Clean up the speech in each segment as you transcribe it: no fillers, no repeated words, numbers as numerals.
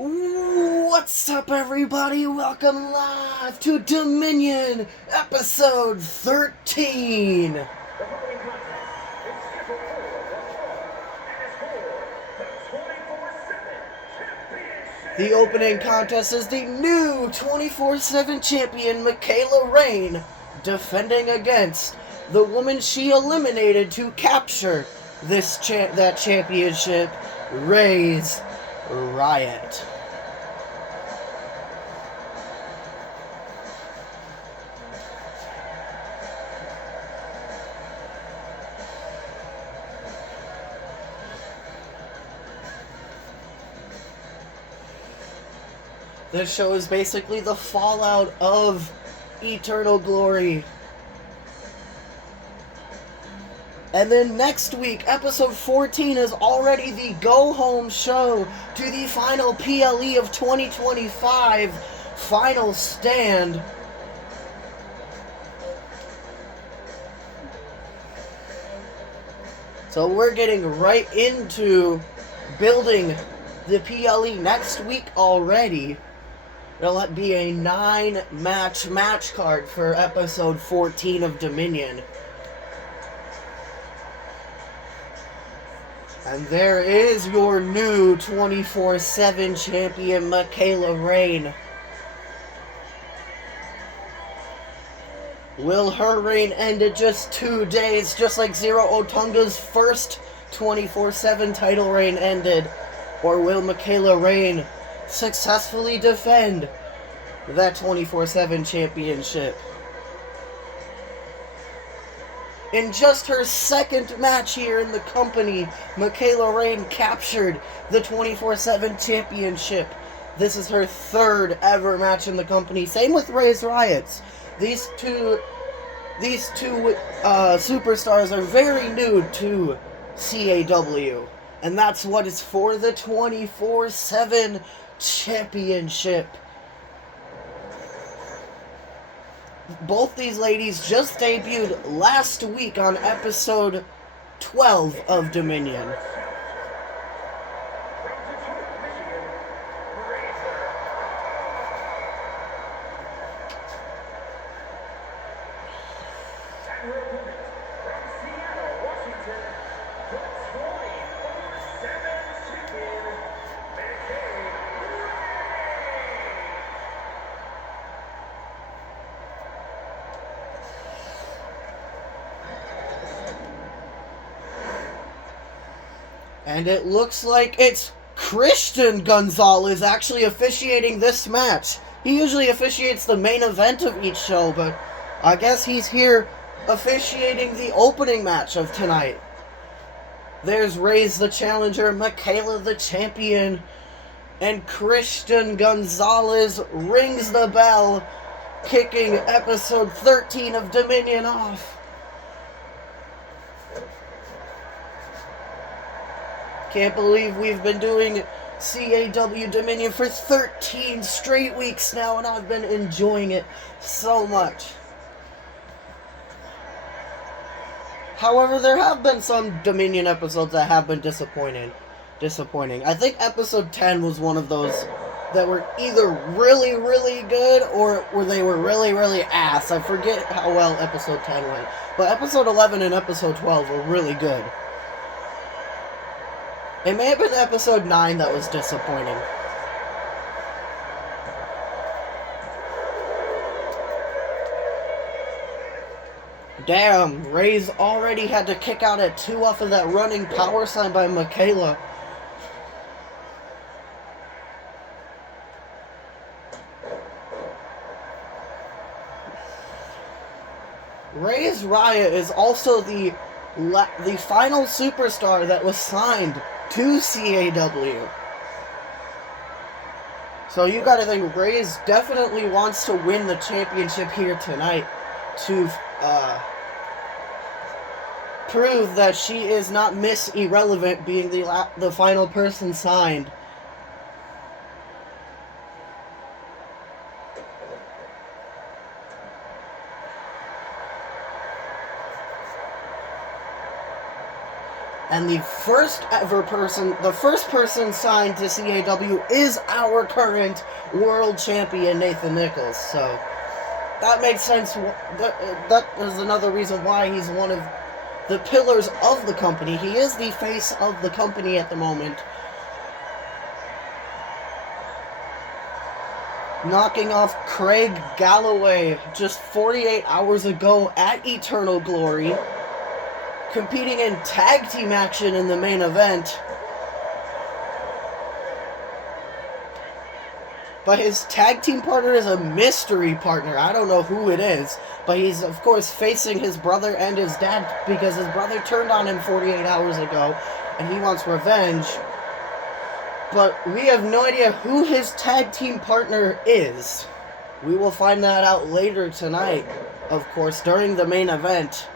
What's up, everybody? Welcome live to Dominion, episode 13. The opening contest is the new 24/7 champion, Michaela Rain, defending against the woman she eliminated to capture that championship, Ray's Riot. This show is basically the fallout of Eternal Glory. And then next week, episode 14 is already the go-home show to the final PLE of 2025 Final Stand. So we're getting right into building the PLE next week already. It'll be a 9-match match card for episode 14 of Dominion. And there is your new 24/7 champion, Michaela Rain. Will her reign end at just 2 days, just like Zero Otunga's first 24/7 title reign ended? Or will Michaela Rain successfully defend that 24/7 championship? In just her second match here in the company, Michaela Rain captured the 24/7 championship. This is her third ever match in the company. Same with Ray's Riots. These two superstars are very new to CAW. And that's what is for the 24/7 championship. Both these ladies just debuted last week on episode 12 of Dominion. And it looks like it's Christian Gonzalez actually officiating this match. He usually officiates the main event of each show, but I guess he's here officiating the opening match of tonight. There's Ray's the challenger, Michaela the champion, and Christian Gonzalez rings the bell, kicking episode 13 of Dominion off. Can't believe we've been doing CAW Dominion for 13 straight weeks now, and I've been enjoying it so much. However, there have been some Dominion episodes that have been disappointing. I think episode 10 was one of those that were either really, really good or they were really, really ass. I forget how well episode 10 went. But episode 11 and episode 12 were really good. It may have been episode 9 that was disappointing. Damn, Ray's already had to kick out at 2 off of that running power sign by Michaela. Ray's Riot is also the final superstar that was signed to CAW. So you gotta think Ray's definitely wants to win the championship here tonight to prove that she is not Miss Irrelevant, being the final person signed. And the first person signed to CAW is our current world champion, Nathan Nichols. So that makes sense. That is another reason why he's one of the pillars of the company. He is the face of the company at the moment. Knocking off Craig Galloway just 48 hours ago at Eternal Glory. Competing in tag team action in the main event. But his tag team partner is a mystery partner. I don't know who it is. But he's, of course, facing his brother and his dad because his brother turned on him 48 hours ago. And he wants revenge. But we have no idea who his tag team partner is. We will find that out later tonight, of course, during the main event.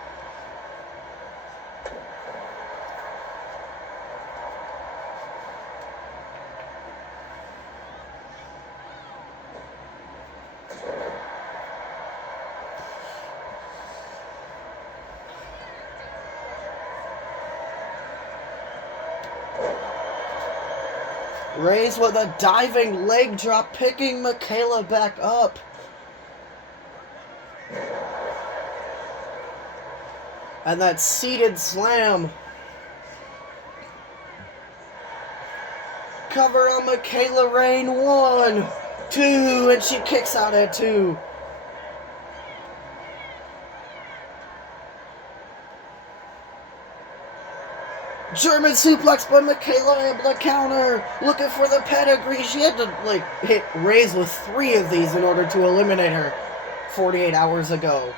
Reyes with a diving leg drop, picking Michaela back up. And that seated slam. Cover on Michaela Rain. 1, 2, and she kicks out at 2. German suplex, but Michaela able to counter. Looking for the pedigree. She had to, hit Reyes with 3 of these in order to eliminate her 48 hours ago.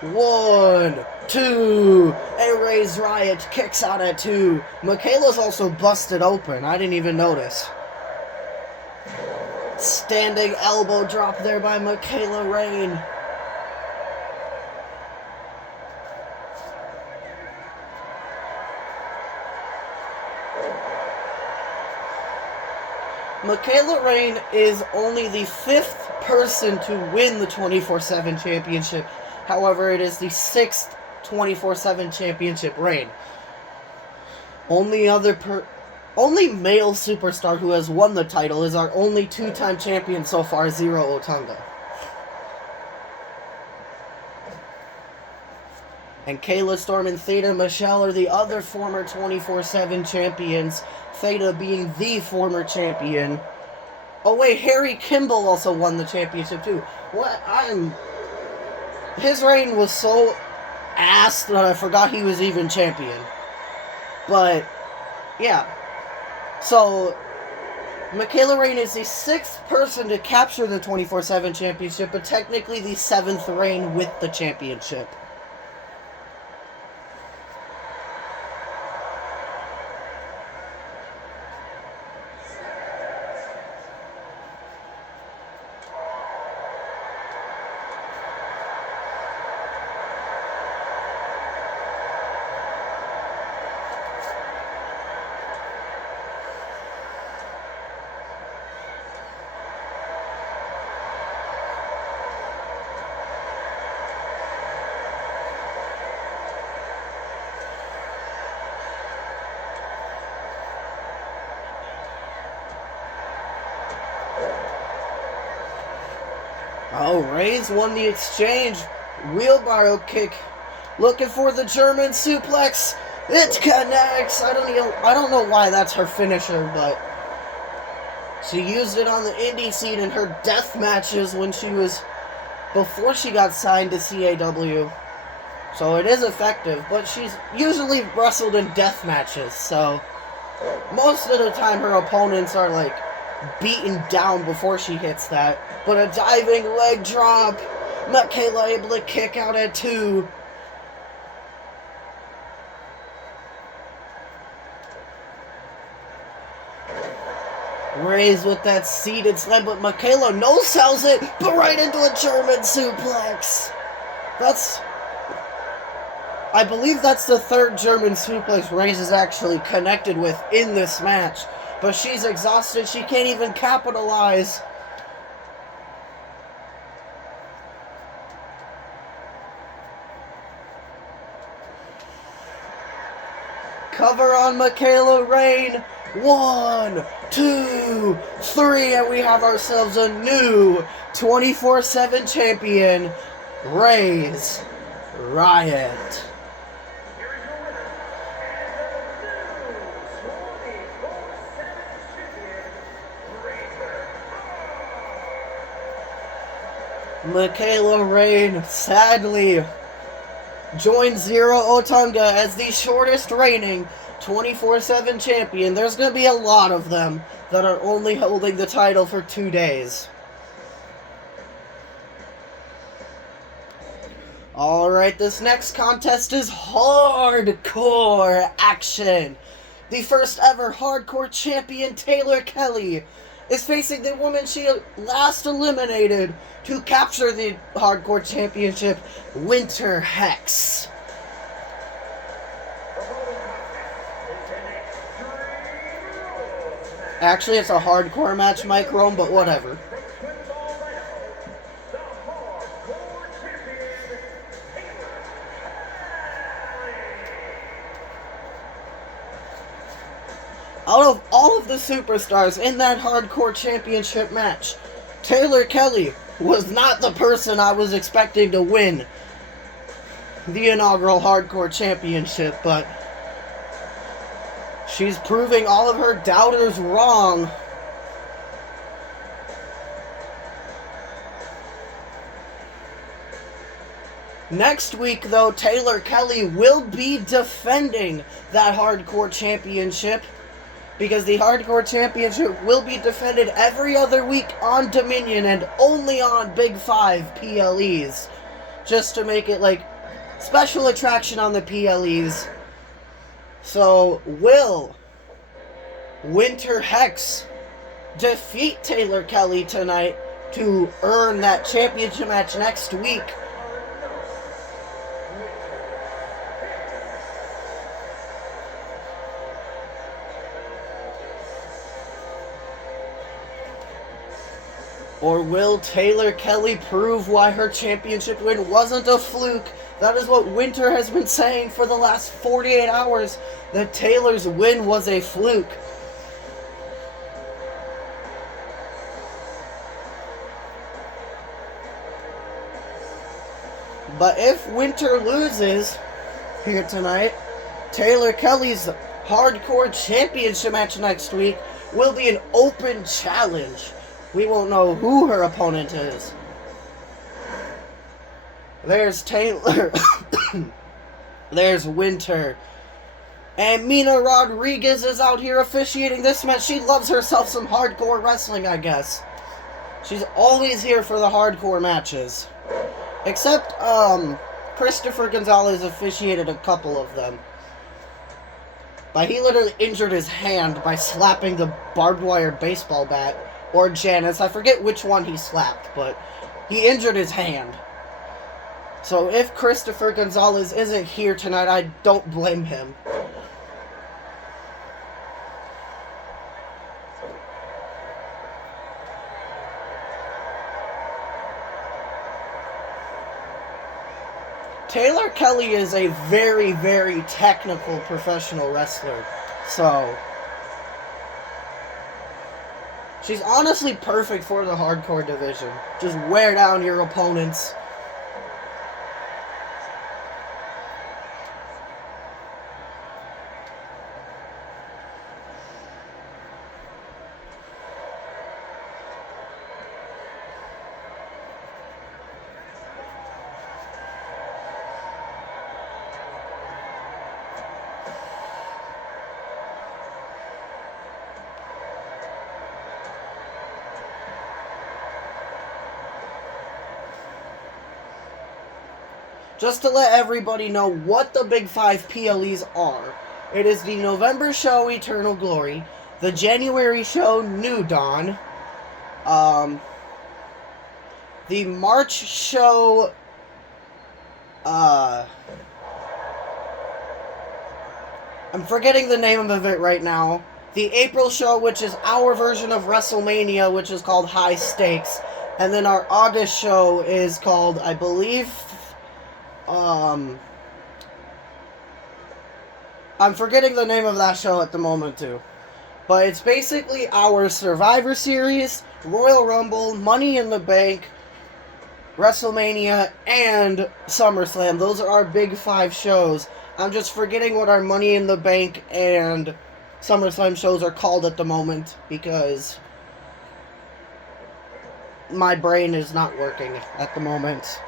1, 2, and Reyes Riot kicks out at 2. Michaela's also busted open. I didn't even notice. Standing elbow drop there by Michaela Rain. Michaela Rain is only the 5th person to win the 24/7 championship. However, it is the 6th 24/7 championship reign. Only male superstar who has won the title is our only 2-time champion so far, Zero Otunga. And Kayla Storm and Theta Michelle are the other former 24/7 champions. Theta being the former champion. Oh wait, Harry Kimball also won the championship too. His reign was so ass that I forgot he was even champion. But, yeah. So, Michaela Rain is the 6th person to capture the 24/7 championship, but technically the 7th reign with the championship. Oh, Reyes won the exchange. Wheelbarrow kick. Looking for the German suplex. It connects. I don't know why that's her finisher, but she used it on the indie scene in her death matches before she got signed to CAW. So it is effective, but she's usually wrestled in death matches, so most of the time her opponents are beaten down before she hits that. But a diving leg drop. Michaela able to kick out at 2. Reyes with that seated slam, but Michaela no-sells it, but right into a German suplex. I believe that's the 3rd German suplex Reyes is actually connected with in this match. But she's exhausted. She can't even capitalize. Cover on Michaela Rain. 1, 2, 3, and we have ourselves a new 24/7 champion, Ray's Riot. Michaela Rain sadly joins Zero Otunga as the shortest reigning 24/7 champion. There's going to be a lot of them that are only holding the title for 2 days. Alright, this next contest is hardcore action. The first ever hardcore champion, Taylor Kelly, is facing the woman she last eliminated to capture the hardcore championship, Winter Hex. Actually, it's a hardcore match, Mike Rome, but whatever. Out of all of the superstars in that hardcore championship match, Taylor Kelly was not the person I was expecting to win the inaugural hardcore championship, but she's proving all of her doubters wrong. Next week, though, Taylor Kelly will be defending that hardcore championship, because the hardcore championship will be defended every other week on Dominion and only on Big 5 PLEs, just to make it like special attraction on the PLEs. So will Winter Hex defeat Taylor Kelly tonight to earn that championship match next week? Or will Taylor Kelly prove why her championship win wasn't a fluke? That is what Winter has been saying for the last 48 hours, that Taylor's win was a fluke. But if Winter loses here tonight, Taylor Kelly's hardcore championship match next week will be an open challenge. We won't know who her opponent is. There's Taylor. There's Winter. And Mina Rodriguez is out here officiating this match. She loves herself some hardcore wrestling, I guess. She's always here for the hardcore matches. Except, Christopher Gonzalez officiated a couple of them. But he literally injured his hand by slapping the barbed wire baseball bat. Or Janice, I forget which one he slapped, but he injured his hand. So if Christopher Gonzalez isn't here tonight, I don't blame him. Taylor Kelly is a very, very technical professional wrestler, so she's honestly perfect for the hardcore division. Just wear down your opponents. Just to let everybody know what the Big 5 PLEs are. It is the November show, Eternal Glory. The January show, New Dawn. The March show, I'm forgetting the name of it right now. The April show, which is our version of WrestleMania, which is called High Stakes. And then our August show is called, I believe, I'm forgetting the name of that show at the moment, too. But it's basically our Survivor Series, Royal Rumble, Money in the Bank, WrestleMania, and SummerSlam. Those are our big 5 shows. I'm just forgetting what our Money in the Bank and SummerSlam shows are called at the moment because my brain is not working at the moment.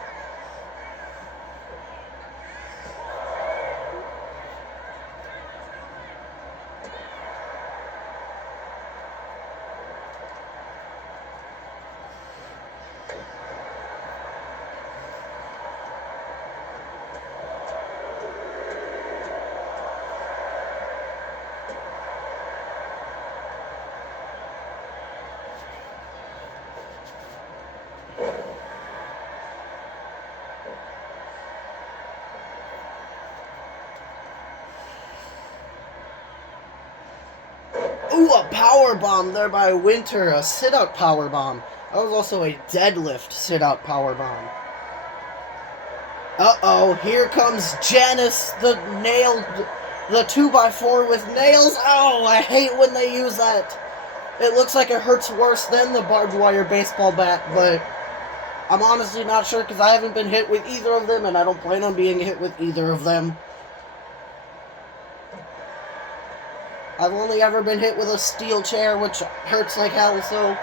Ooh, a power bomb there by Winter, a sit-up power bomb. That was also a deadlift sit-up power bomb. Uh-oh, here comes Janice, the 2x4 with nails. Oh, I hate when they use that. It looks like it hurts worse than the barbed wire baseball bat, but I'm honestly not sure because I haven't been hit with either of them, and I don't plan on being hit with either of them. I've only ever been hit with a steel chair, which hurts like hell, so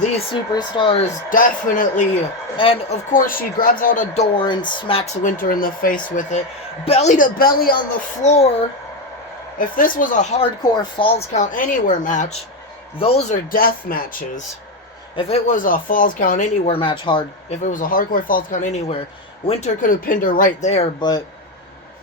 these superstars definitely. And of course, she grabs out a door and smacks Winter in the face with it. Belly to belly on the floor. If this was a hardcore Falls Count Anywhere match, those are death matches. If it was a Falls Count Anywhere match, if it was a hardcore Falls Count Anywhere, Winter could have pinned her right there, but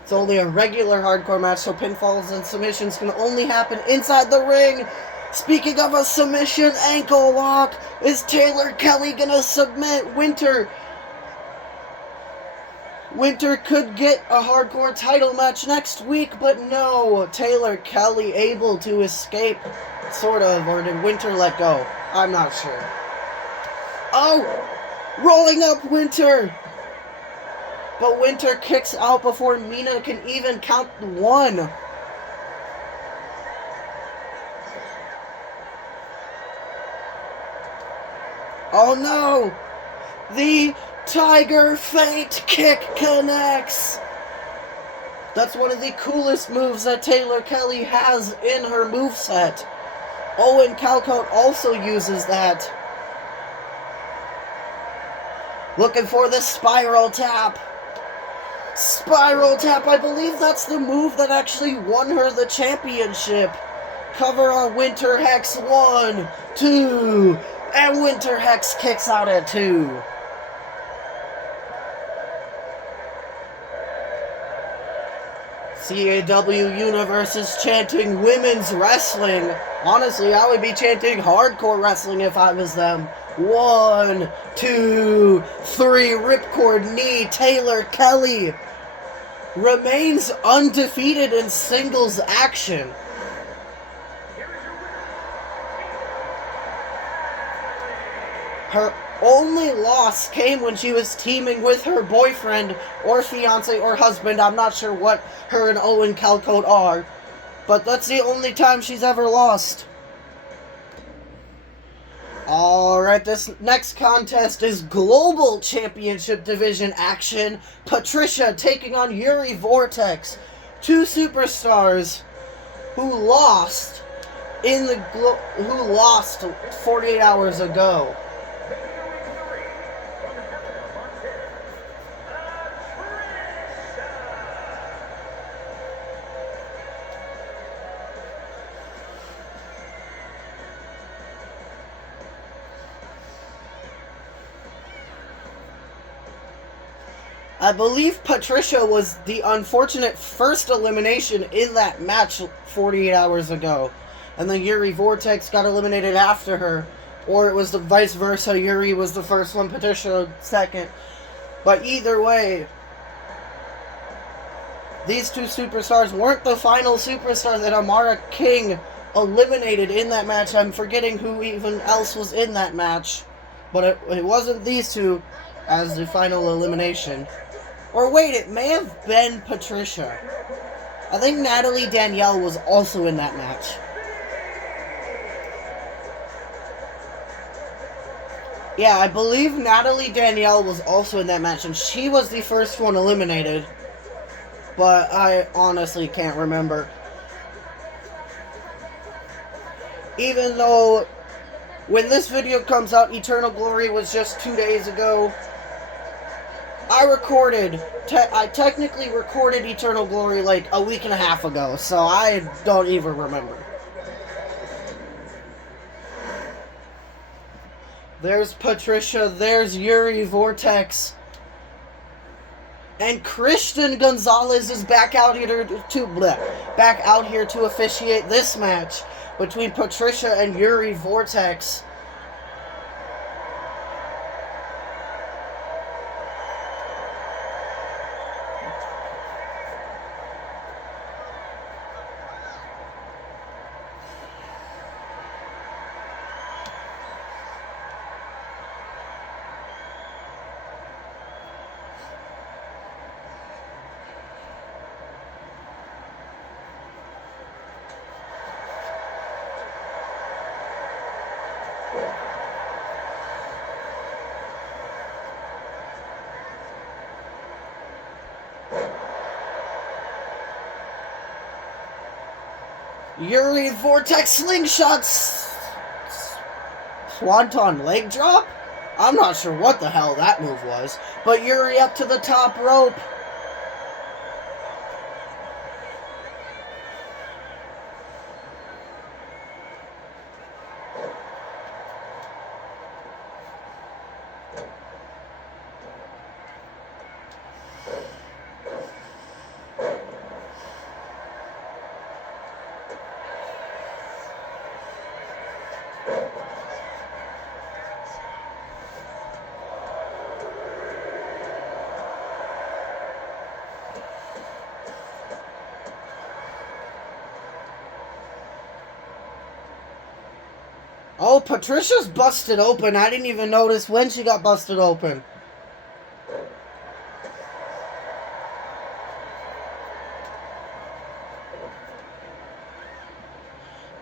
it's only a regular hardcore match, so pinfalls and submissions can only happen inside the ring. Speaking of a submission ankle lock, is Taylor Kelly gonna submit Winter? Winter could get a hardcore title match next week, but no. Taylor Kelly able to escape, sort of, or did Winter let go? I'm not sure. Oh! Rolling up Winter! But Winter kicks out before Mina can even count 1. Oh no! The Tiger Feint kick connects! That's one of the coolest moves that Taylor Kelly has in her moveset. Owen Calcote also uses that. Looking for the spiral tap. Spiral tap, I believe that's the move that actually won her the championship. Cover on Winter Hex, 1, 2, and Winter Hex kicks out at 2. CAW Universe is chanting women's wrestling. Honestly, I would be chanting hardcore wrestling if I was them. 1, 2, 3, ripcord knee, Taylor Kelly remains undefeated in singles action. Her only loss came when she was teaming with her boyfriend or fiance or husband. I'm not sure what her and Owen Calcote are, but that's the only time she's ever lost. Alright, this next contest is Global Championship Division action. Patricia taking on Yuri Vortex. 2 superstars who lost 48 hours ago. I believe Patricia was the unfortunate first elimination in that match 48 hours ago. And then Yuri Vortex got eliminated after her. Or it was the vice versa. Yuri was the first one, Patricia second. But either way, these 2 superstars weren't the final superstar that Amara King eliminated in that match. I'm forgetting who even else was in that match. But it wasn't these 2 as the final elimination. Or wait, it may have been Patricia. I think Natalie Danielle was also in that match. Yeah, I believe Natalie Danielle was also in that match, and she was the first one eliminated. But I honestly can't remember. Even though, when this video comes out, Eternal Glory was just 2 days ago. I technically recorded Eternal Glory like a week and a half ago, so I don't even remember. There's Patricia, there's Yuri Vortex. And Christian Gonzalez is back out here to officiate this match between Patricia and Yuri Vortex. Yuri Vortex slingshots. Swanton leg drop? I'm not sure what the hell that move was, but Yuri up to the top rope. Oh, Patricia's busted open. I didn't even notice when she got busted open.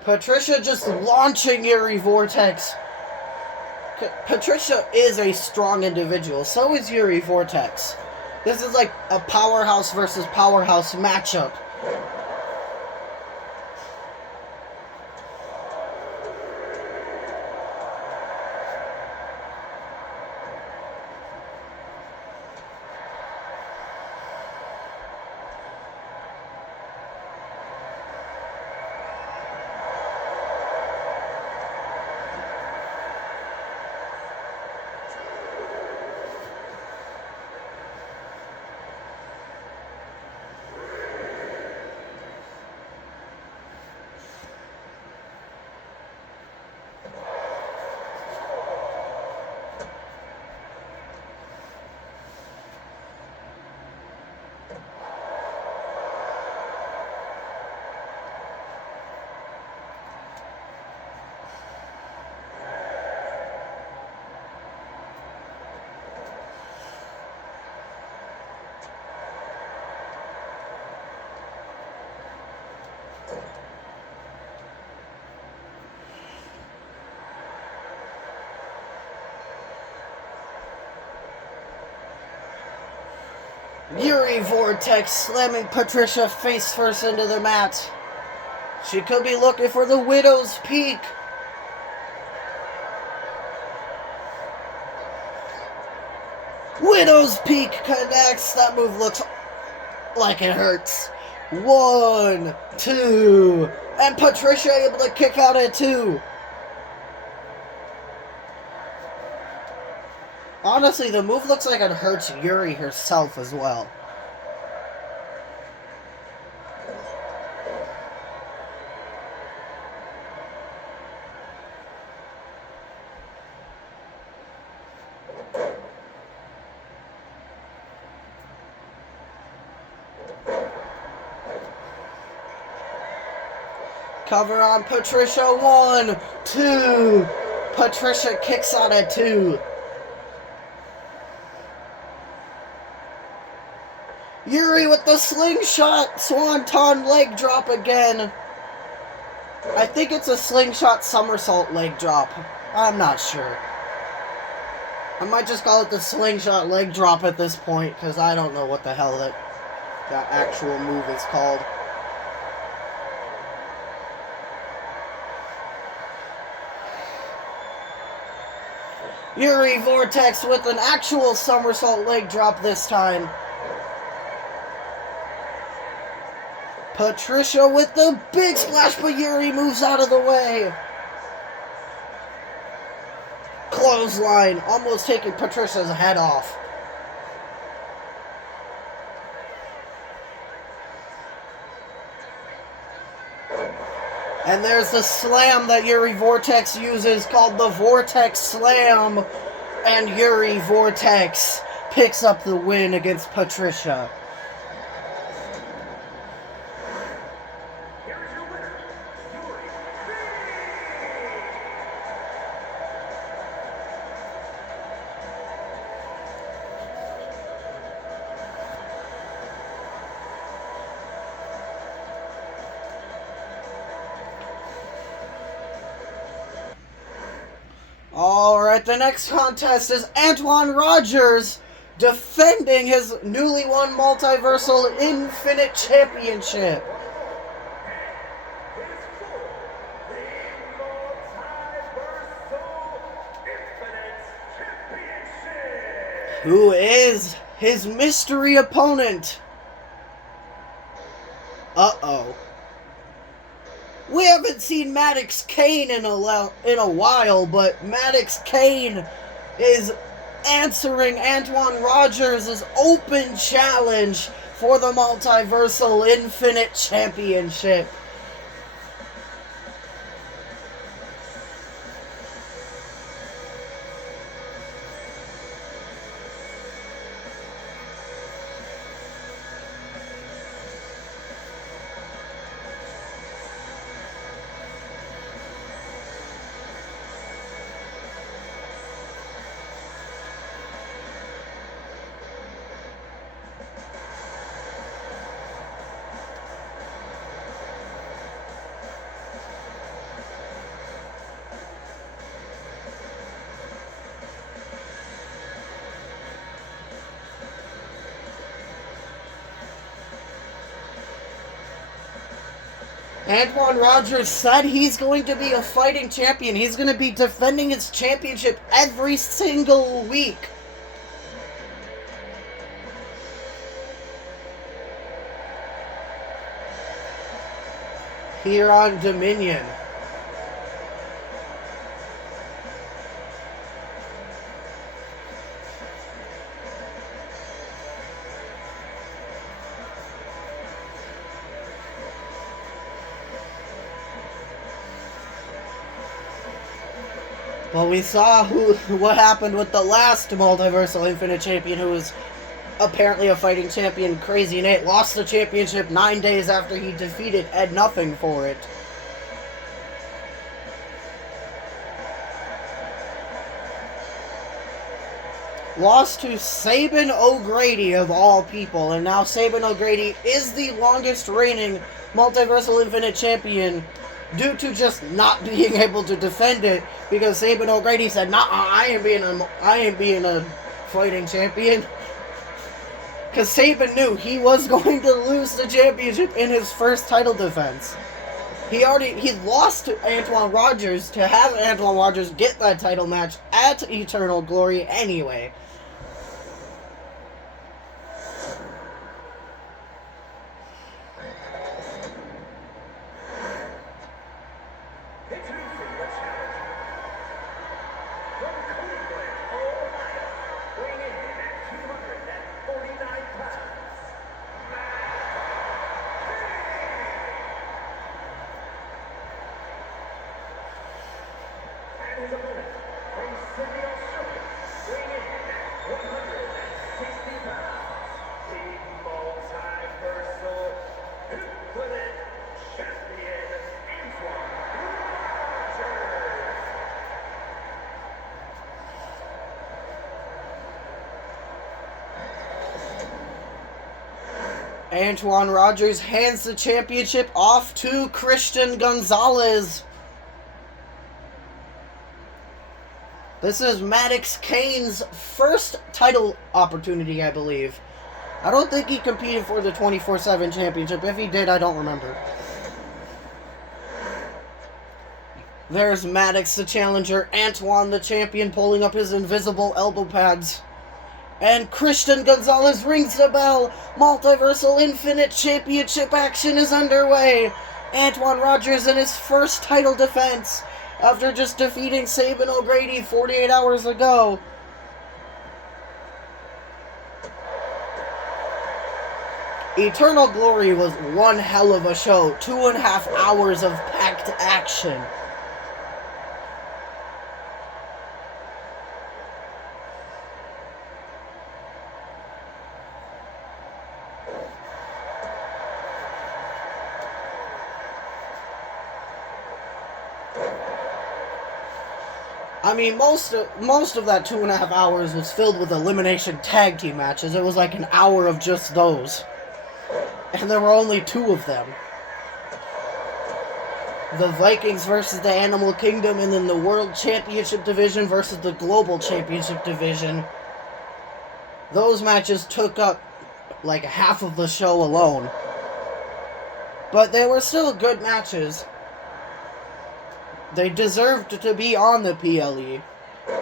Patricia just launching Yuri Vortex. Patricia is a strong individual. So is Yuri Vortex. This is like a powerhouse versus powerhouse matchup. Yuri Vortex slamming Patricia face first into the mat. She could be looking for the Widow's Peak. Widow's Peak connects. That move looks like it hurts. 1, 2. And Patricia able to kick out at 2. Honestly, the move looks like it hurts Yuri herself as well. Cover on Patricia. 1, 2. Patricia kicks out at 2. Yuri with the slingshot swanton leg drop again. I think it's a slingshot somersault leg drop. I'm not sure. I might just call it the slingshot leg drop at this point, because I don't know what the hell that actual move is called. Yuri Vortex with an actual somersault leg drop this time. Patricia with the big splash, but Yuri moves out of the way. Clothesline, almost taking Patricia's head off. And there's the slam that Yuri Vortex uses, called the Vortex Slam. And Yuri Vortex picks up the win against Patricia. Alright, the next contest is Antoine Rogers defending his newly won Multiversal Infinite Championship. Who is his mystery opponent? Uh-oh. We haven't seen Maddox Kane in a while, but Maddox Kane is answering Antoine Rogers' open challenge for the Multiversal Infinite Championship. Antoine Rogers said he's going to be a fighting champion. He's going to be defending his championship every single week. Here on Dominion. Well, we saw what happened with the last Multiversal Infinite Champion, who was apparently a fighting champion. Crazy Nate lost the championship 9 days after he defeated Ed Nothing for it. Lost to Sabin O'Grady of all people, and now Sabin O'Grady is the longest reigning Multiversal Infinite Champion due to just not being able to defend it, because Sabin O'Grady said, "Nah, I ain't being a fighting champion." Because Sabin knew he was going to lose the championship in his first title defense. He lost to Antoine Rogers to have Antoine Rogers get that title match at Eternal Glory anyway. Antoine Rogers hands the championship off to Christian Gonzalez. This is Maddox Kane's first title opportunity, I believe. I don't think he competed for the 24/7 championship. If he did, I don't remember. There's Maddox, the challenger. Antoine, the champion, pulling up his invisible elbow pads. And Christian Gonzalez rings the bell. Multiversal Infinite Championship action is underway. Antoine Rogers in his first title defense after just defeating Sabin O'Grady 48 hours ago. Eternal Glory was one hell of a show. 2.5 hours of packed action. I mean, most of that 2.5 hours was filled with elimination tag team matches. It was like an hour of just those. And there were only 2 of them. The Vikings versus the Animal Kingdom, and then the World Championship Division versus the Global Championship Division. Those matches took up like half of the show alone. But they were still good matches. They deserved to be on the PLE.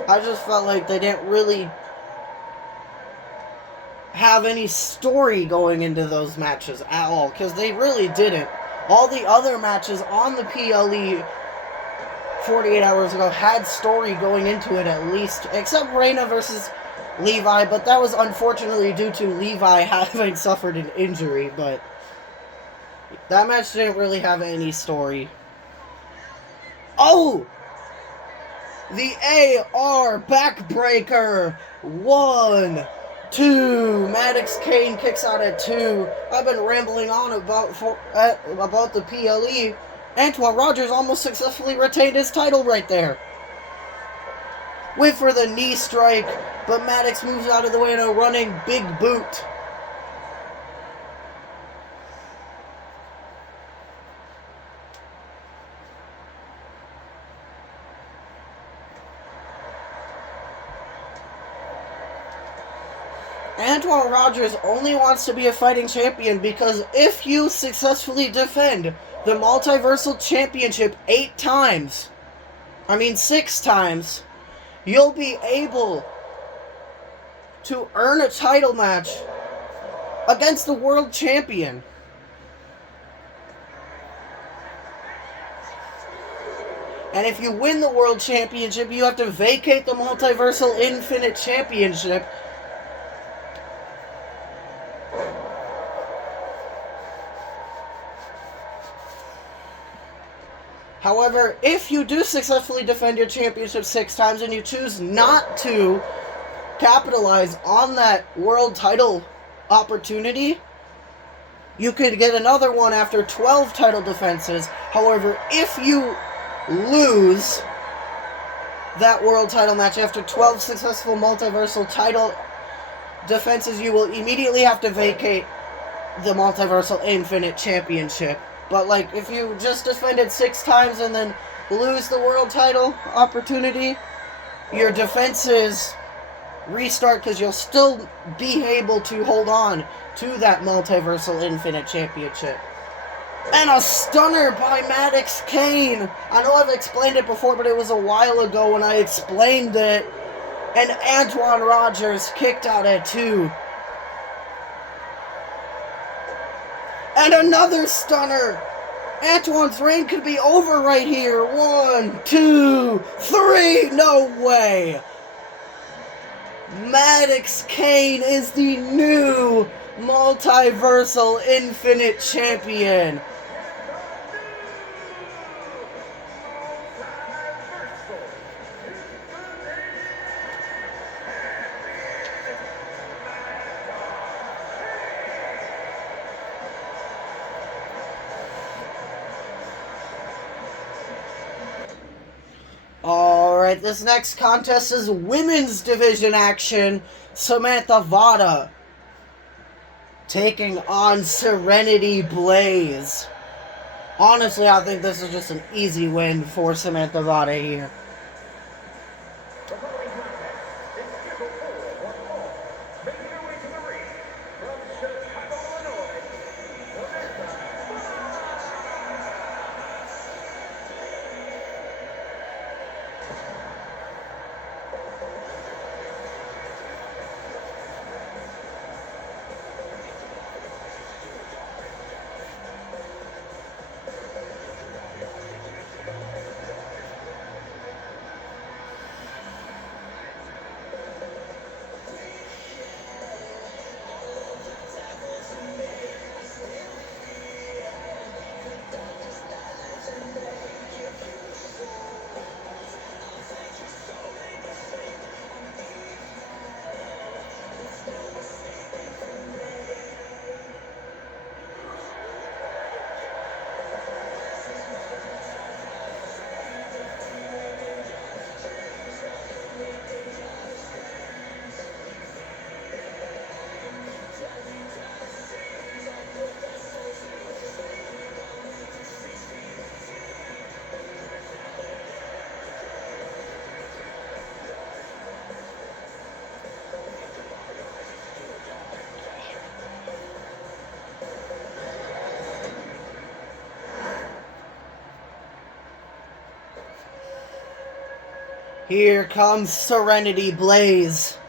I just felt like they didn't really have any story going into those matches at all, because they really didn't. All the other matches on the PLE 48 hours ago had story going into it at least, except Reina versus Levi, but that was unfortunately due to Levi having suffered an injury, but that match didn't really have any story. Oh! The AR backbreaker! 1, 2. Maddox Kane kicks out at 2. I've been rambling on about the PLE. Antoine Rogers almost successfully retained his title right there. Wait for the knee strike, but Maddox moves out of the way in a running big boot. Antoine Rogers only wants to be a fighting champion because if you successfully defend the Multiversal Championship 6 times, you'll be able to earn a title match against the world champion. And if you win the world championship, you have to vacate the Multiversal Infinite Championship. However, if you do successfully defend your championship 6 times and you choose not to capitalize on that world title opportunity, you could get another one after 12 title defenses. However, if you lose that world title match after 12 successful multiversal title defenses, you will immediately have to vacate the Multiversal Infinite Championship. But, like, if you just defend it 6 times and then lose the world title opportunity, your defenses restart because you'll still be able to hold on to that Multiversal Infinite Championship. And a stunner by Maddox Kane. I know I've explained it before, but it was a while ago when I explained it. And Antoine Rogers kicked out at 2. And another stunner. Antoine's reign could be over right here. 1, 2, 3. No way. Maddox Kane is the new Multiversal Infinite Champion. Alright, this next contest is women's division action. Samantha Vada taking on Serenity Blaze. Honestly, I think this is just an easy win for Samantha Vada here. Here comes Serenity Blaze.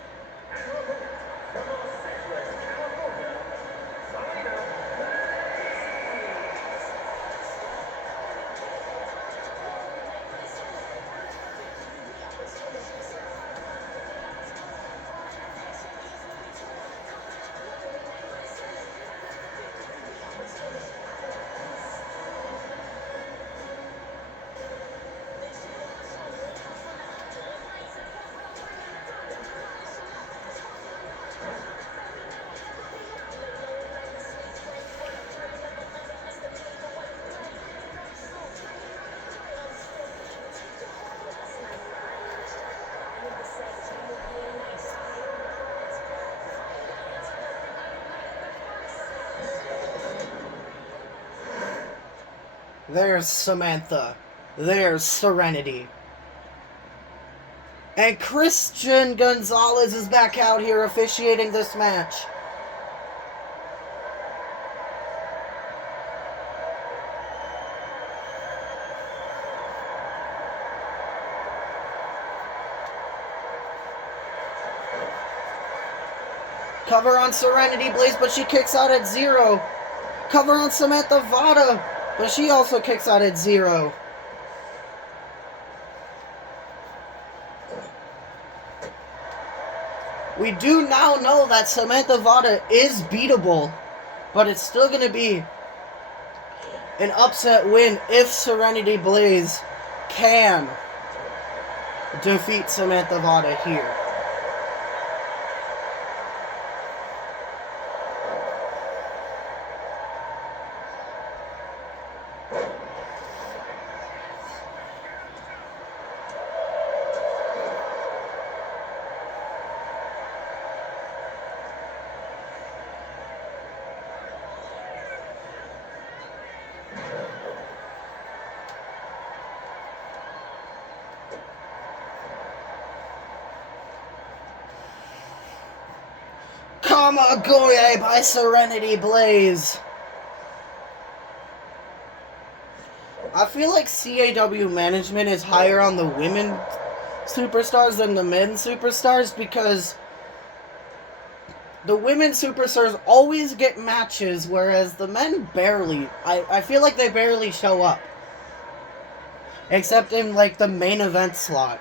There's Samantha. There's Serenity. And Christian Gonzalez is back out here officiating this match. Cover on Serenity Blaze, but she kicks out at 0. Cover on Samantha Vada, but she also kicks out at 0. We do now know that Samantha Vada is beatable, but it's still going to be an upset win if Serenity Blaze can defeat Samantha Vada here. Kamagoye by Serenity Blaze. I feel like CAW management is higher on the women superstars than the men superstars because the women superstars always get matches, whereas the men barely. I feel like they barely show up. Except in, like, the main event slot.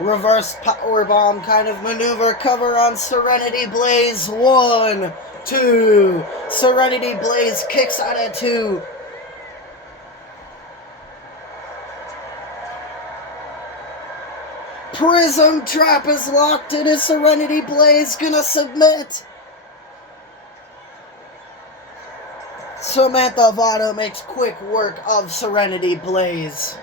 Reverse powerbomb kind of maneuver. Cover on Serenity Blaze. 1, 2. Serenity Blaze kicks out at 2. Prism Trap is locked in. Is Serenity Blaze gonna submit? Samantha Vada makes quick work of Serenity Blaze.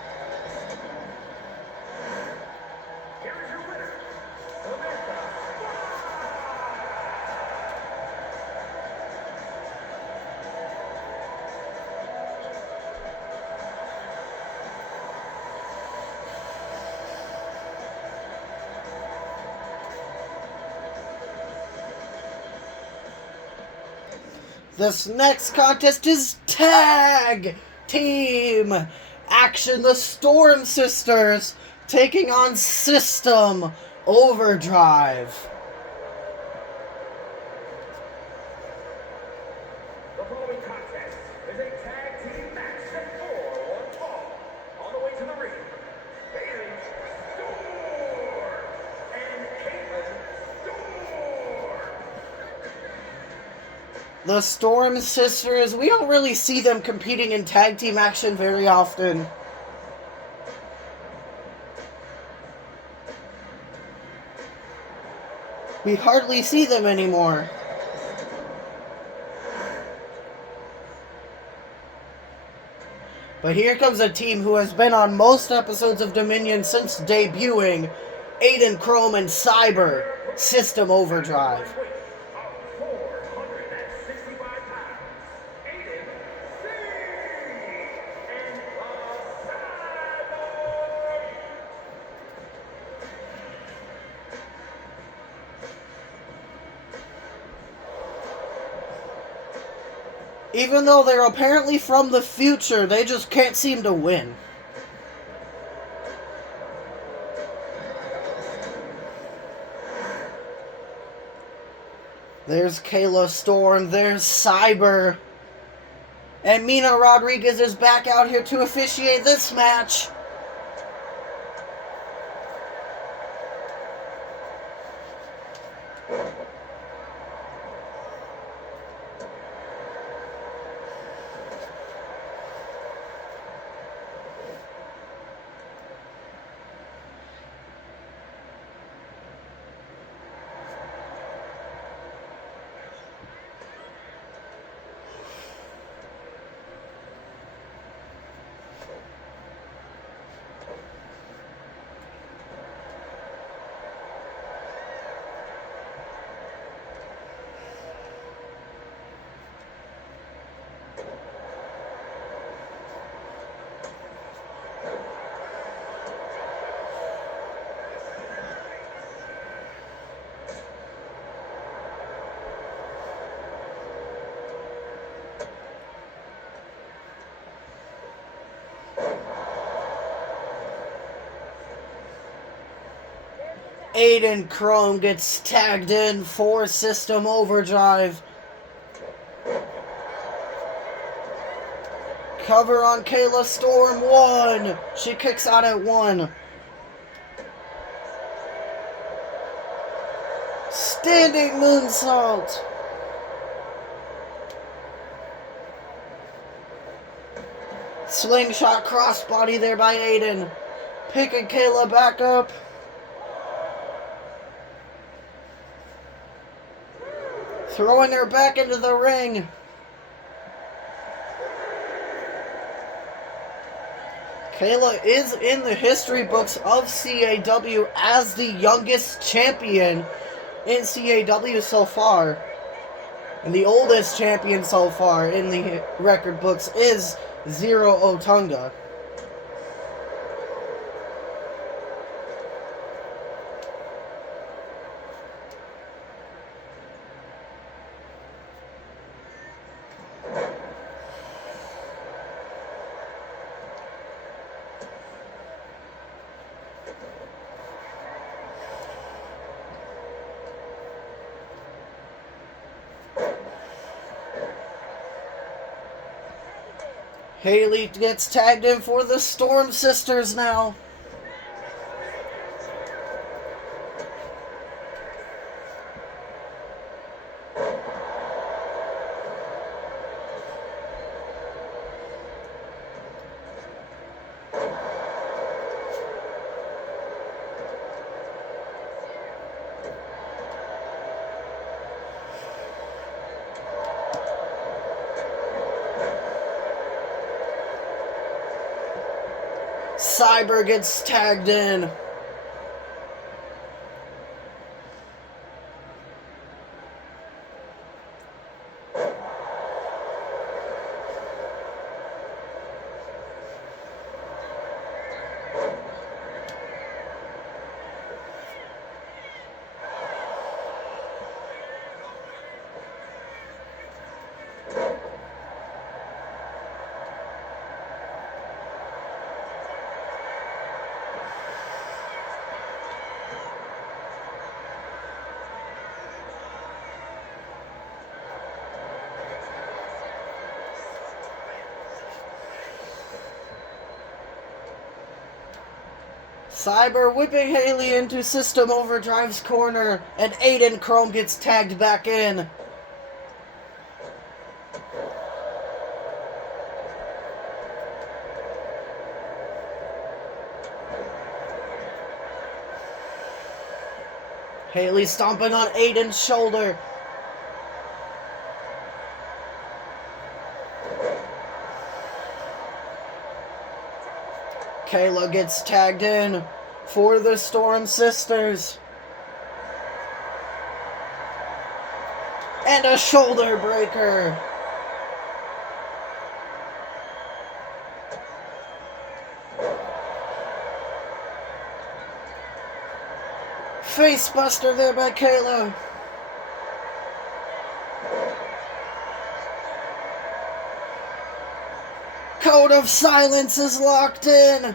This next contest is Tag Team Action. The Storm Sisters taking on System Overdrive. The following contest is a tag team match set for one fall. On the way to the ring, Bailey Storm and Caitlin Storm. The Storm Sisters, we don't really see them competing in tag team action very often. We hardly see them anymore. But here comes a team who has been on most episodes of Dominion since debuting. Aiden Chrome and Cyber, System Overdrive. Even though they're apparently from the future, they just can't seem to win. There's Kayla Storm, there's Cyber. And Mina Rodriguez is back out here to officiate this match. Aiden Chrome gets tagged in for System Overdrive. Cover on Kayla Storm. 1. She kicks out at 1. Standing moonsault. Slingshot crossbody there by Aiden. Picking Kayla back up. Throwing her back into the ring. Kayla is in the history books of CAW as the youngest champion in CAW so far. And the oldest champion so far in the record books is Zero Otunga. Haley gets tagged in for the Storm Sisters now. Cyber gets tagged in. Cyber whipping Haley into System Overdrive's corner, and Aiden Chrome gets tagged back in. Haley stomping on Aiden's shoulder. Kayla gets tagged in for the Storm Sisters. And a shoulder breaker. Face buster there by Kayla. Code of Silence is locked in.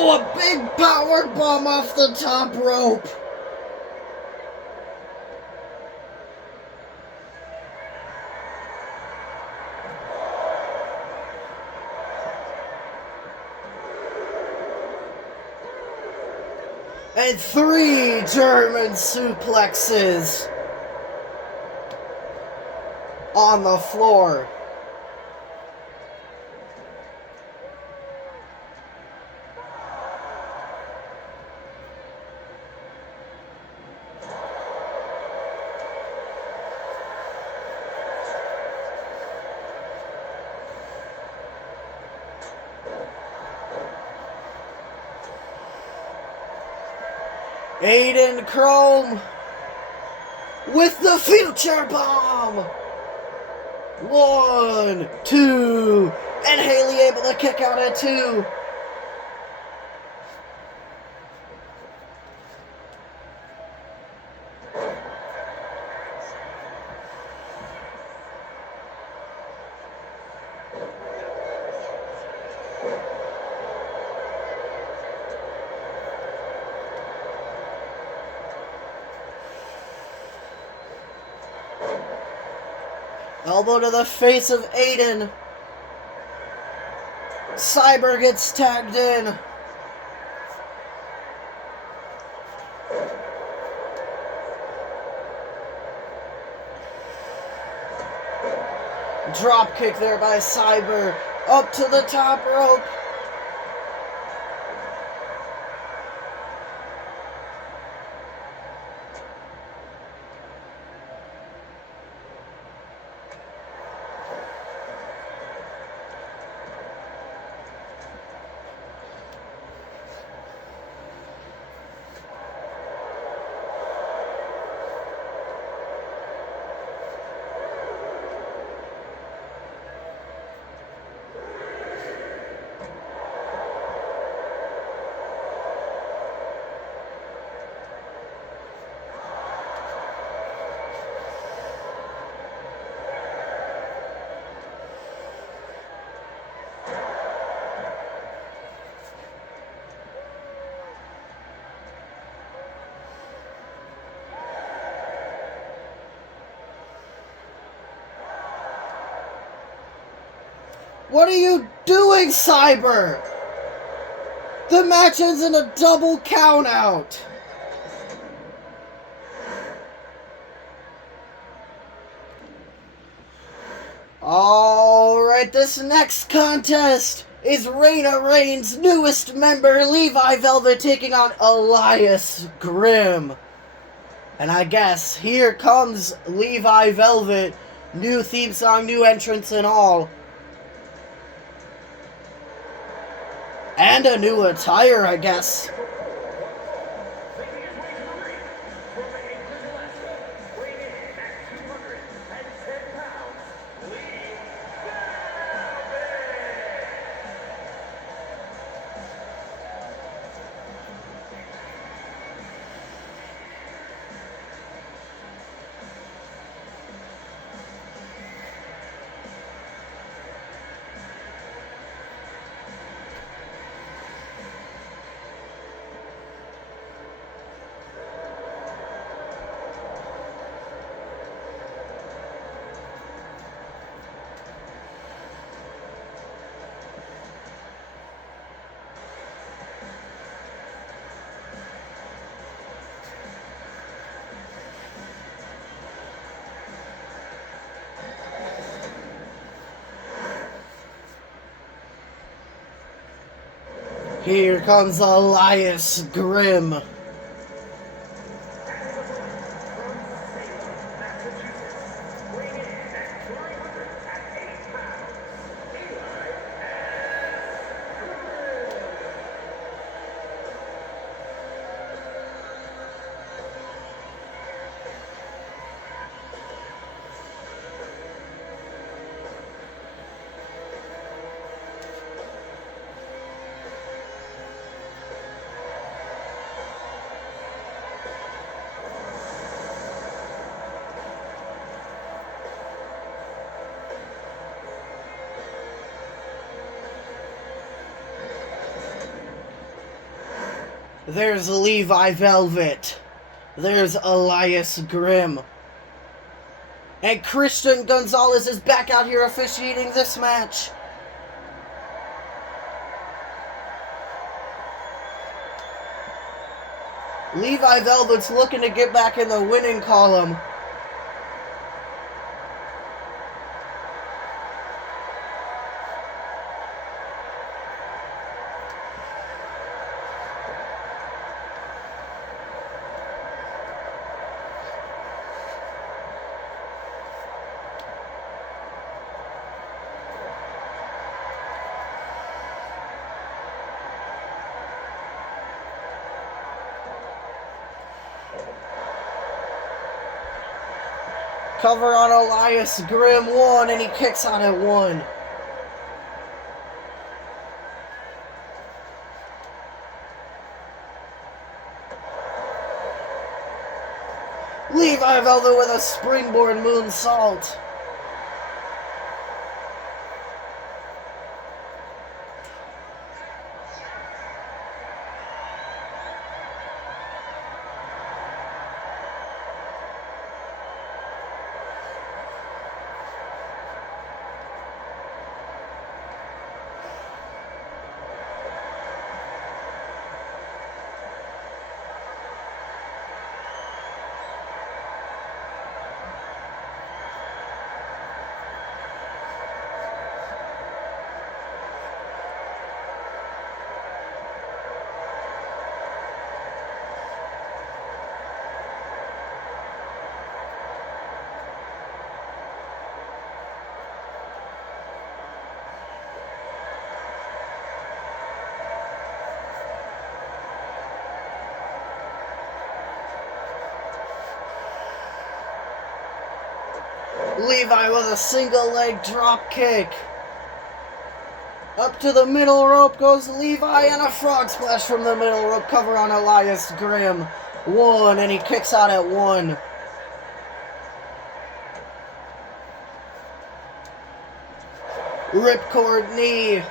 Oh, a big power bomb off the top rope. And 3 German suplexes on the floor. Aiden Chrome with the future bomb. 1, 2, and Haley able to kick out at 2. Elbow to the face of Aiden. Cyber gets tagged in. Drop kick there by Cyber. Up to the top rope. What are you doing, Cyber? The match ends in a double countout. Alright, this next contest is Reina Reigns' newest member, Levi Velvet, taking on Elias Grimm. And I guess here comes Levi Velvet. New theme song, new entrance and all. And a new attire, I guess. Here comes Elias Grimm. There's Levi Velvet. There's Elias Grimm. And Christian Gonzalez is back out here officiating this match. Levi Velvet's looking to get back in the winning column. Cover on Elias Grimm, 1, and he kicks out at 1. Levi Velvet with a springboard moonsault. Levi with a single leg drop kick. Up to the middle rope goes Levi, and a frog splash from the middle rope. Cover on Elias Grimm. 1, and he kicks out at 1. Ripcord knee.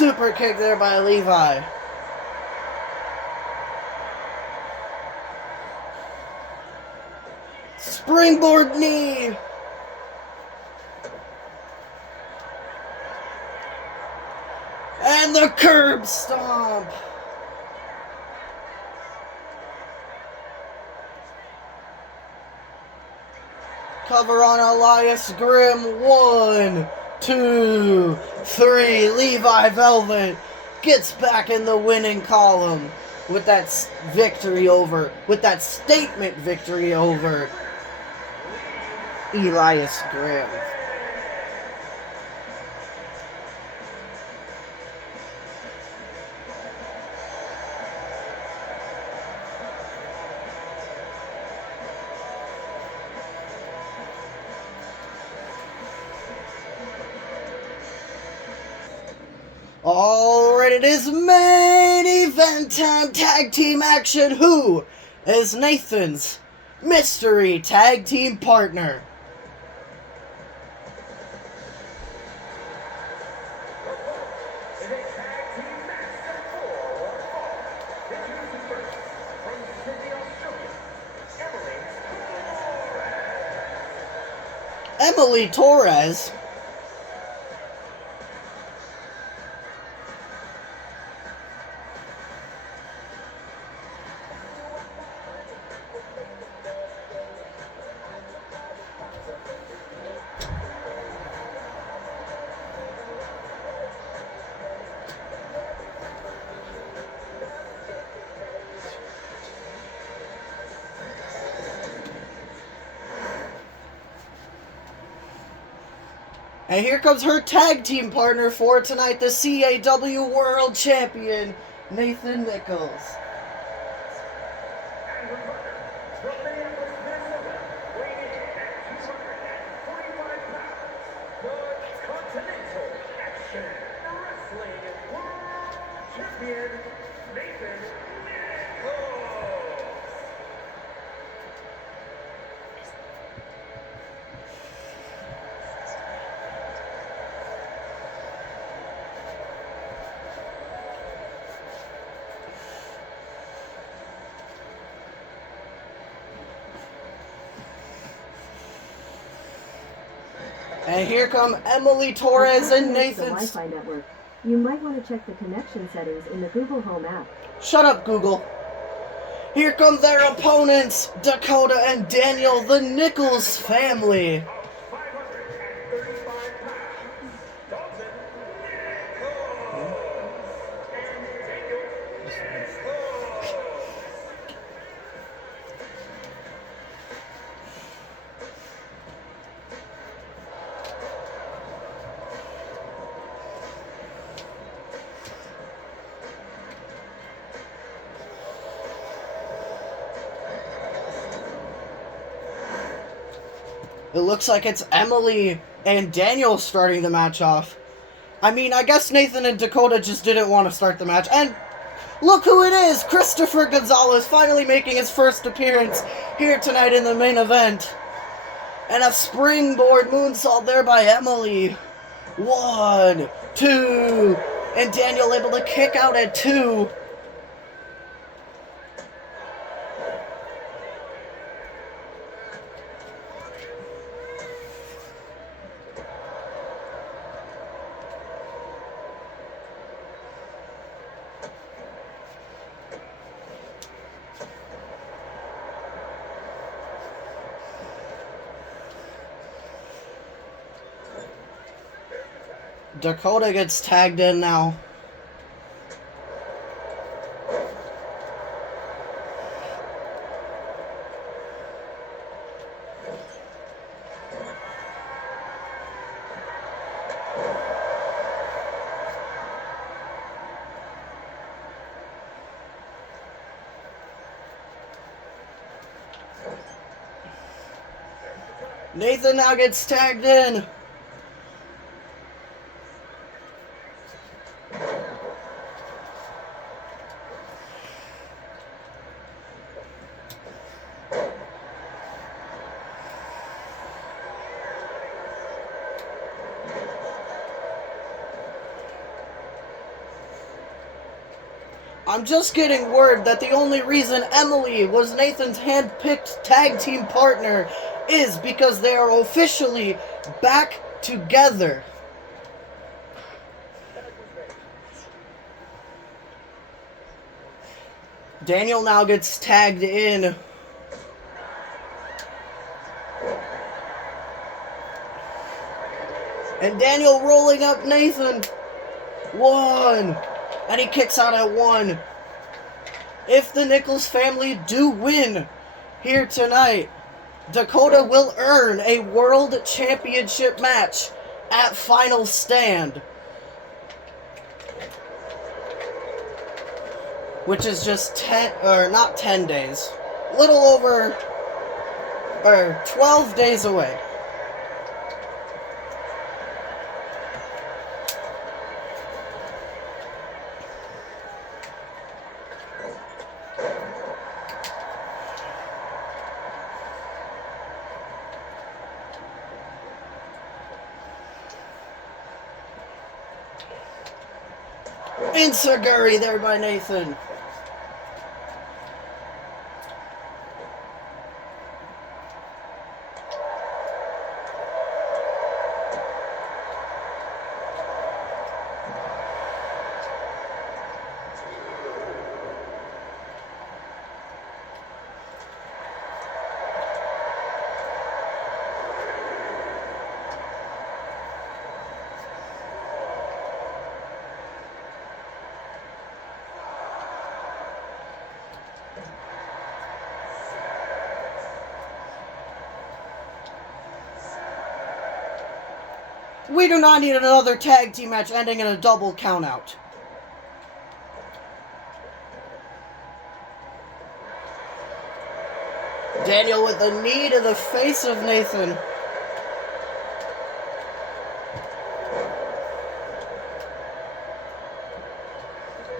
super kick there by Levi. Springboard knee. And the curb stomp. Cover on Elias Grimm. 1, 2, 3. Levi Velvet gets back in the winning column with that statement victory over Elias Grimm. Alright, it is main event time, tag team action. Who is Nathan's mystery tag team partner? Emily Torres. And here comes her tag team partner for tonight, the CAW World Champion, Nathan Nichols. And her partner, from Minneapolis, Minnesota, weighing in at 245 pounds, the Continental Action Wrestling World Champion, Nathan Nichols. And here come Emily Torres and The Nathan. Wi-Fi network. You might want to check the connection settings in the Google Home app. Shut up, Google. Here come their opponents, Dakota and Daniel, the Nichols family. 535 pounds, Dalton Nichols and Daniel Nichols. It looks like it's Emily and Daniel starting the match off. I mean, I guess Nathan and Dakota just didn't want to start the match. And look who it is! Christopher Gonzalez finally making his first appearance here tonight in the main event. And a springboard moonsault there by Emily. 1, 2, and Daniel able to kick out at 2. Dakota gets tagged in now. Nathan now gets tagged in. I'm just getting word that the only reason Emily was Nathan's hand-picked tag team partner is because they are officially back together. Daniel now gets tagged in. And Daniel rolling up Nathan. 1. And he kicks out at 1. If the Nichols family do win here tonight, Dakota will earn a World Championship match at Final Stand. Which is just 10 days. Little over, 12 days away. Insaguri there by Nathan. We do not need another tag team match ending in a double countout. Daniel with a knee to the face of Nathan.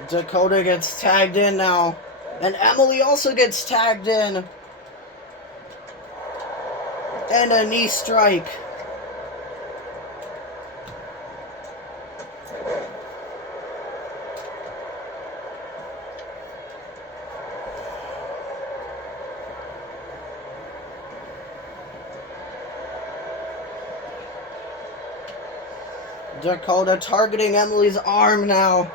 Dakota gets tagged in now. And Emily also gets tagged in. And a knee strike. Dakota targeting Emily's arm now.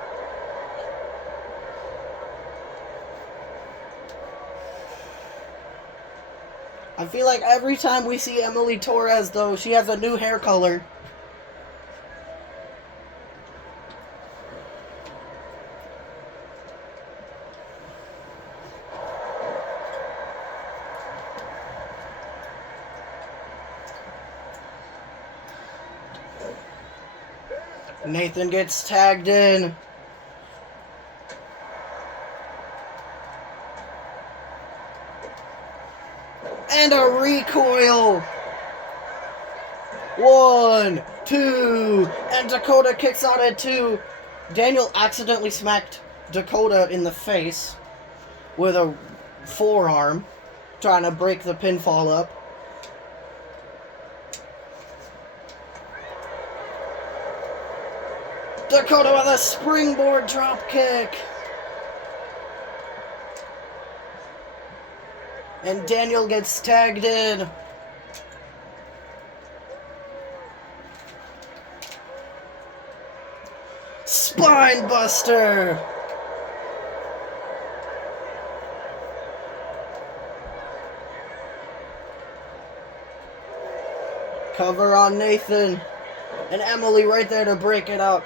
I feel like every time we see Emily Torres, though, she has a new hair color. Nathan gets tagged in. And a recoil. 1, 2, and Dakota kicks out at 2. Daniel accidentally smacked Dakota in the face with a forearm, trying to break the pinfall up. Dakota with a springboard drop kick. And Daniel gets tagged in. Spine buster. Cover on Nathan. And Emily right there to break it up.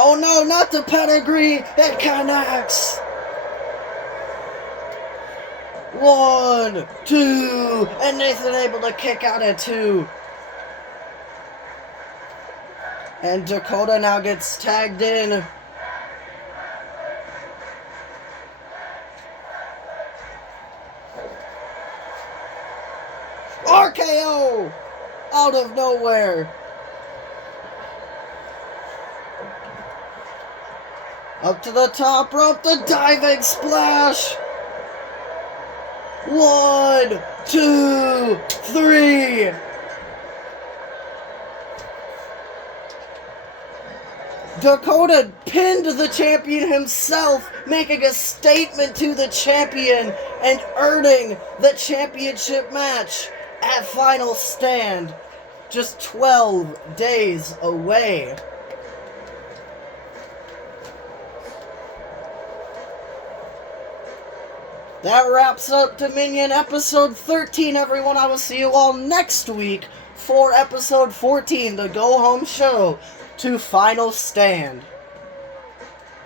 Oh no, not the pedigree! It connects! 1, 2, and Nathan able to kick out at 2. And Dakota now gets tagged in. RKO! Out of nowhere. Up to the top rope, the diving splash. 1, 2, 3. Dakota pinned the champion himself, making a statement to the champion and earning the championship match at Final Stand, just 12 days away. That wraps up Dominion episode 13, everyone. I will see you all next week for episode 14, the go-home show to Final Stand.